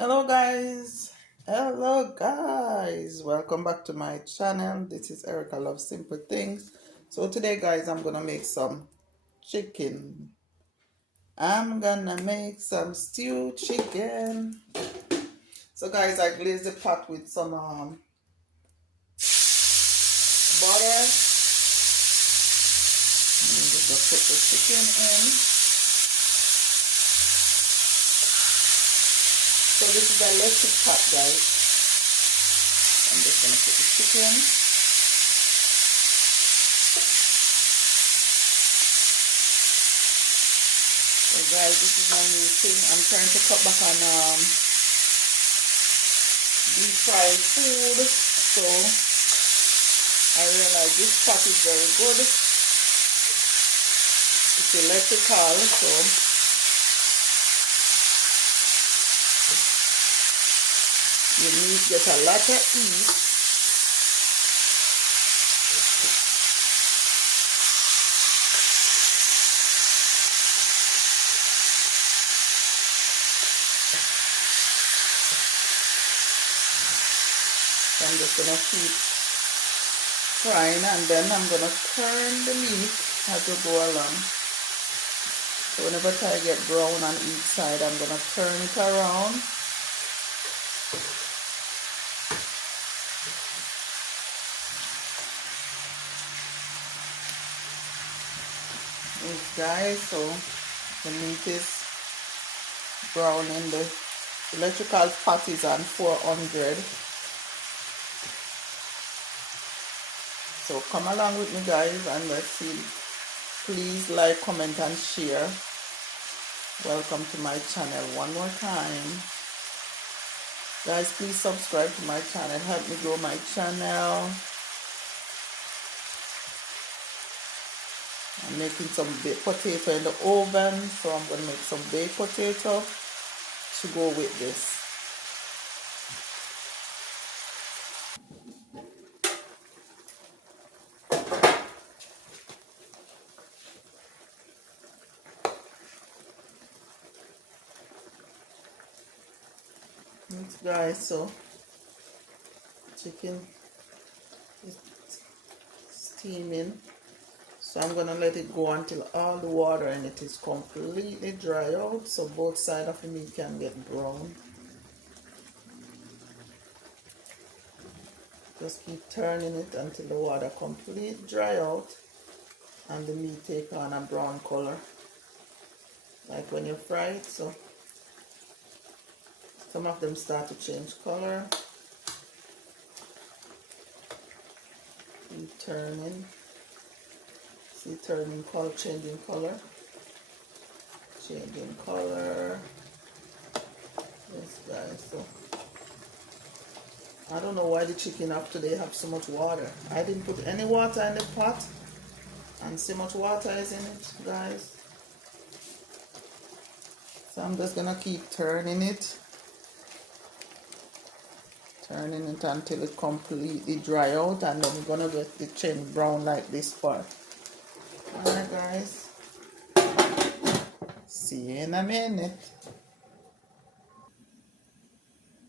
Hello guys, welcome back to my channel. This is Erica Love Simple Things. So today guys, I'm gonna make some chicken. I'm gonna make some stewed chicken. So guys, I glaze the pot with some butter. I'm just gonna put the chicken in. So this is an electric pot guys. I'm just gonna put the chicken. So guys, this is my new thing. I'm trying to cut back on deep fried food. So I realize this pot is very good. It's electrical, so you need to get a lot of heat. So I'm just gonna keep frying, and then I'm gonna turn the meat as we go along. So whenever I get brown on each side, I'm gonna turn it around. Yes guys, so the meat is brown in the electrical pot is on 400. So come along with me guys, and let's see. Please like, comment and share. Welcome to my channel one more time. Guys, please subscribe to my channel. Help me grow my channel. I'm making some baked potato in the oven, so I'm going to make some baked potato to go with this. Yes, guys, so chicken is steaming. So I'm going to let it go until all the water in it is completely dry out, so both sides of the meat can get brown. Just keep turning it until the water completely dry out and the meat take on a brown color, like when you fry it. So some of them start to change color. Keep turning. See, turning color, changing color. Changing color. Yes guys, so I don't know why the chicken of today have so much water. I didn't put any water in the pot, and so much water is in it, guys. So I'm just gonna keep turning it until it completely dry out, and then we're gonna get the chin brown like this part. Alright guys, see you in a minute.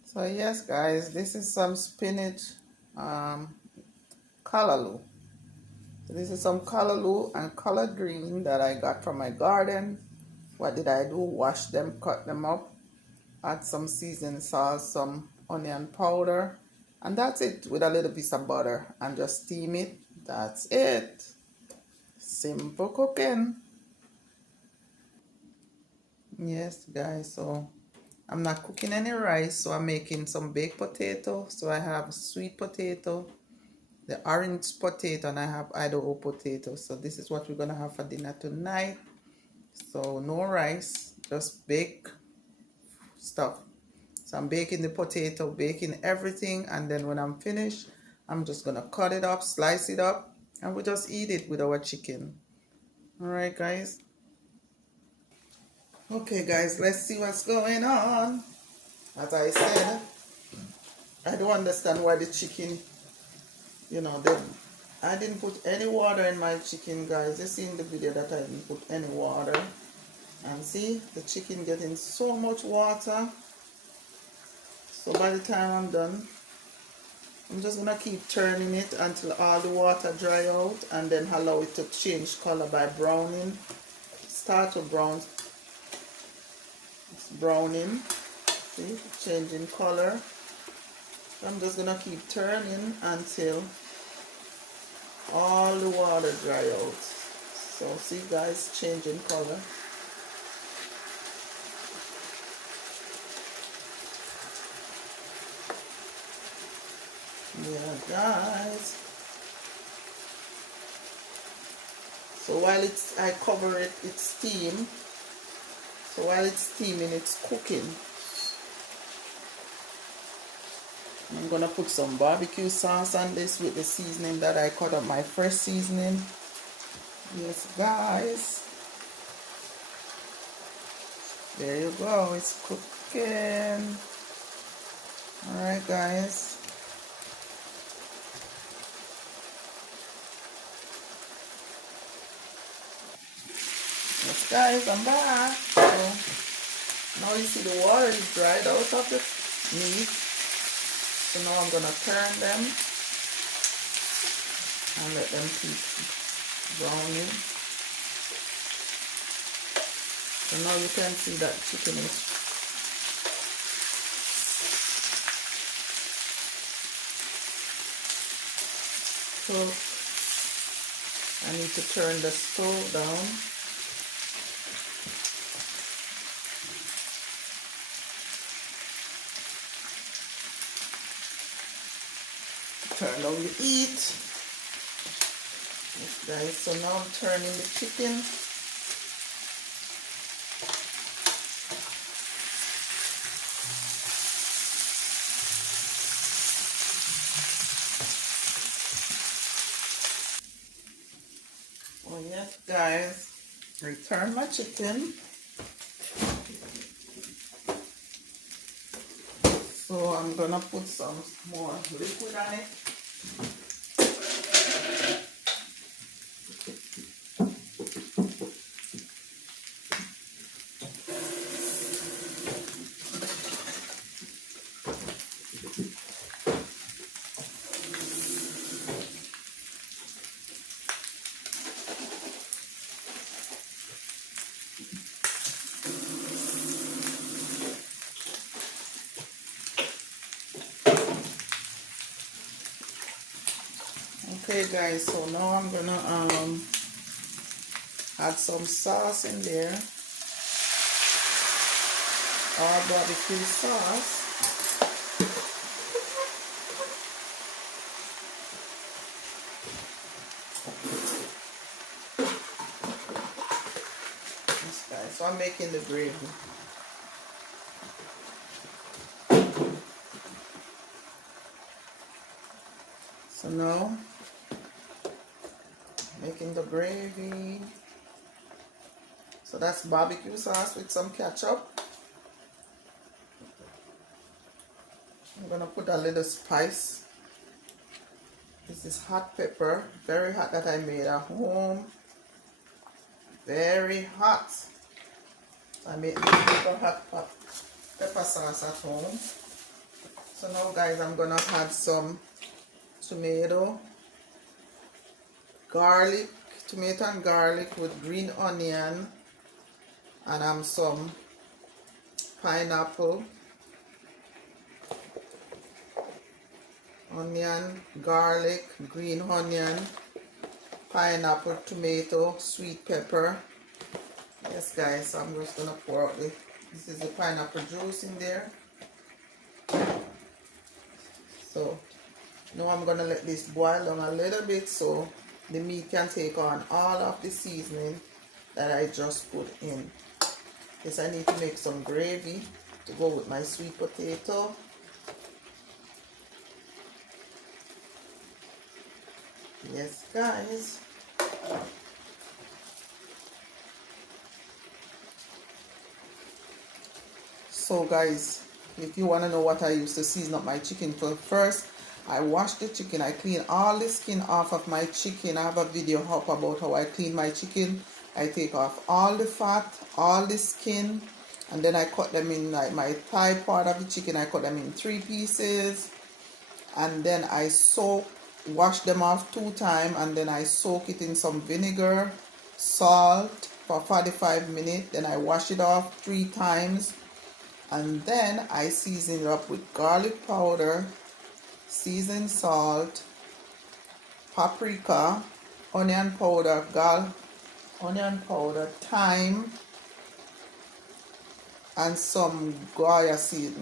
So yes guys, this is some spinach callaloo. So this is some callaloo and collard green that I got from my garden. What did I do? Wash them, cut them up, add some seasoning salt, some onion powder, and that's it, with a little piece of butter, and just steam it. That's it. Simple cooking. Yes guys, so I'm not cooking any rice, so I'm making some baked potato. So I have sweet potato, the orange potato, and I have Idaho potato. So this is what we're gonna have for dinner tonight. So no rice, just baked stuff. So I'm baking the potato, baking everything, and then when I'm finished, I'm just gonna cut it up, slice it up, and we just eat it with our chicken. Alright guys. Okay guys, let's see what's going on. As I said, I don't understand why the chicken, I didn't put any water in my chicken, guys. You see in the video that I didn't put any water. And see, the chicken getting so much water. So by the time I'm done, I'm just gonna keep turning it until all the water dry out, and then allow it to change color by browning. Start to brown. It's browning. See, changing color. I'm just gonna keep turning until all the water dry out. So see guys, changing color. Yeah guys. So while I cover it, it's steam. So while it's steaming, it's cooking. I'm gonna put some barbecue sauce on this with the seasoning that I cut up, my fresh seasoning. Yes guys. There you go, it's cooking. Alright guys. Yes guys, I'm back. So now you see the water is dried out of the meat. So now I'm gonna turn them and let them keep browning. So now you can see that chicken is cooked. I need to turn the stove down. Turn down the heat. Yes guys, so now I'm turning the chicken. Oh yes guys, return my chicken. So I'm gonna put some more liquid on it. Okay guys, so now I'm gonna add some sauce in there, or barbecue sauce. Yes guys, so I'm making the gravy. So now making the gravy. So that's barbecue sauce with some ketchup. I'm gonna put a little spice. This is hot pepper, very hot, that I made at home. Very hot. I made this super hot pepper sauce at home. So now guys, I'm gonna add some tomato and garlic with green onion, and some pineapple, onion, garlic, green onion, pineapple, tomato, sweet pepper. Yes guys, so I'm just gonna pour out this is the pineapple juice in there. So now I'm gonna let this boil down a little bit so the meat can take on all of the seasoning that I just put in. Yes, I need to make some gravy to go with my sweet potato. Yes guys. So guys, if you want to know what I used to season up my chicken for, first I wash the chicken, I clean all the skin off of my chicken. I have a video up about how I clean my chicken. I take off all the fat, all the skin, And then I cut them in, like my thigh part of the chicken, I cut them in 3 pieces. And then I wash them off 2 times, and then I soak it in some vinegar, salt for 45 minutes. Then I wash it off 3 times, and then I season it up with garlic powder, seasoned salt, paprika, onion powder, thyme, and some Goya seed.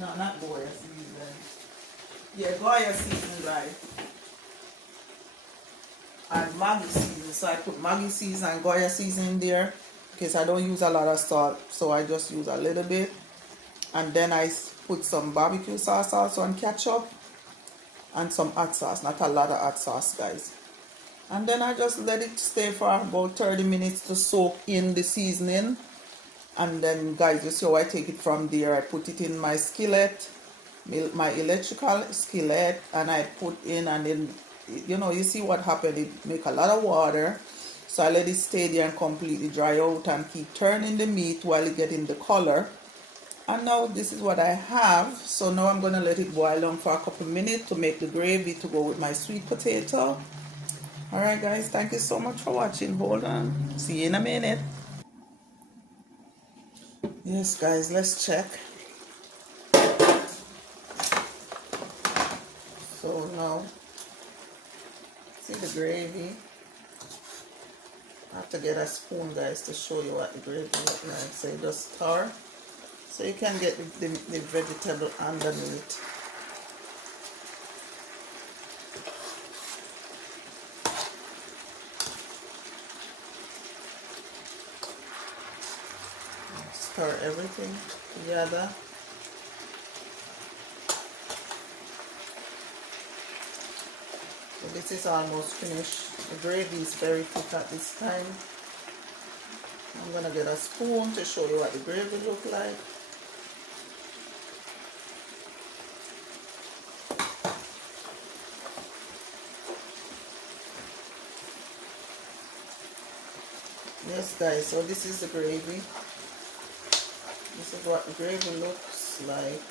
No, not Goya season. Yeah, Goya season, right? And Maggi season. So I put Maggi season and Goya season in there because I don't use a lot of salt, so I just use a little bit. And then I put some barbecue sauce also and ketchup and some hot sauce. Not a lot of hot sauce, guys. And then I just let it stay for about 30 minutes to soak in the seasoning. And then, guys, you see how I take it from there. I put it in my skillet, my electrical skillet, and I put in, and then, you know, you see what happened. It make a lot of water. So I let it stay there and completely dry out and keep turning the meat while it getting the color. And now this is what I have. So now I'm going to let it boil on for a couple minutes to make the gravy to go with my sweet potato. Alright guys, thank you so much for watching. Hold on. See you in a minute. Yes guys, let's check. So now, see the gravy. I have to get a spoon, guys, to show you what the gravy looks like. So you just stir, so you can get the vegetable underneath. Stir everything together. So this is almost finished. The gravy is very thick at this time. I'm gonna get a spoon to show you what the gravy look like. Yes guys, so this is the gravy. This is what the gravy looks like.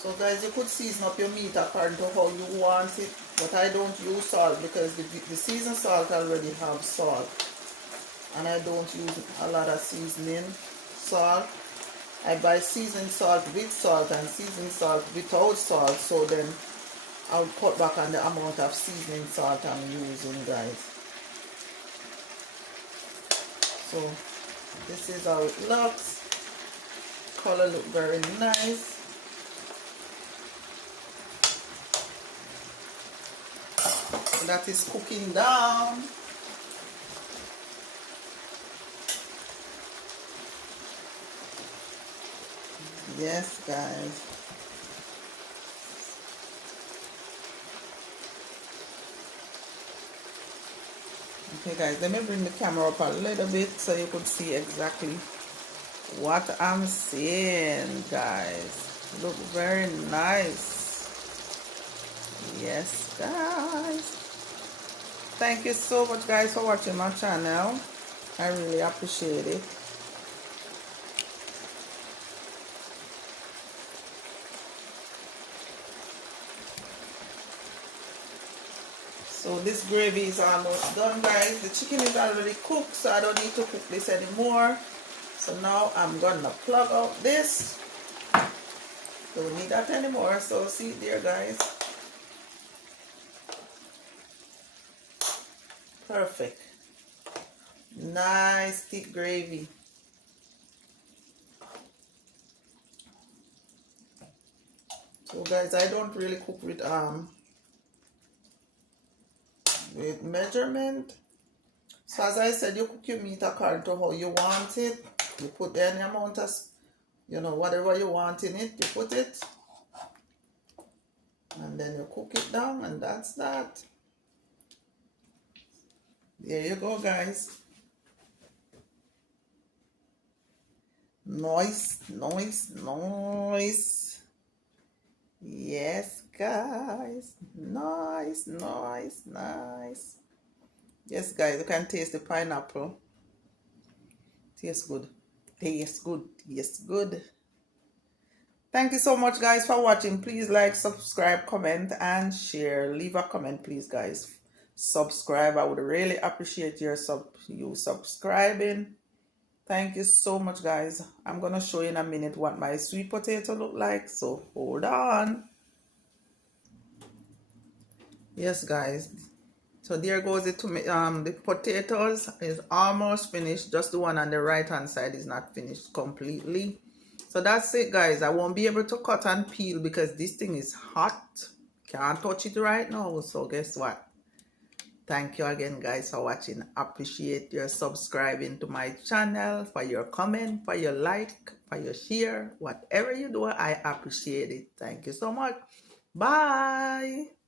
So guys, you could season up your meat according to how you want it, but I don't use salt because the seasoned salt already have salt, and I don't use a lot of seasoning salt. I buy seasoned salt with salt and seasoned salt without salt, so then I'll cut back on the amount of seasoning salt I'm using, guys. So this is how it looks. Color look very nice. That is cooking down. Yes guys, okay guys, let me bring the camera up a little bit so you could see exactly what I'm seeing, guys. Look very nice. Yes guys, thank you so much guys for watching my channel. I really appreciate it. So this gravy is almost done, guys. The chicken is already cooked, so I don't need to cook this anymore. So now I'm gonna plug out this. Don't need that anymore. So see there, guys. Perfect. Nice thick gravy. So guys, I don't really cook with measurement. So as I said, you cook your meat according to how you want it. You put any amount of, you know, whatever you want in it, you put it, and then you cook it down, and that's that. There you go, guys. Nice, nice, nice. Yes, guys. Nice, nice, nice. Yes, guys, you can taste the pineapple. Tastes good. Tastes good. Tastes good. Thank you so much, guys, for watching. Please like, subscribe, comment, and share. Leave a comment, please, guys. Subscribe. I would really appreciate you subscribing. Thank you so much, guys. I'm gonna show you in a minute what my sweet potato look like. So hold on. Yes, guys. So there goes the potatoes is almost finished. Just the one on the right hand side is not finished completely. So that's it, guys. I won't be able to cut and peel because this thing is hot. Can't touch it right now. So guess what? Thank you again, guys, for watching. Appreciate your subscribing to my channel, for your comment, for your like, for your share. Whatever you do, I appreciate it. Thank you so much. Bye.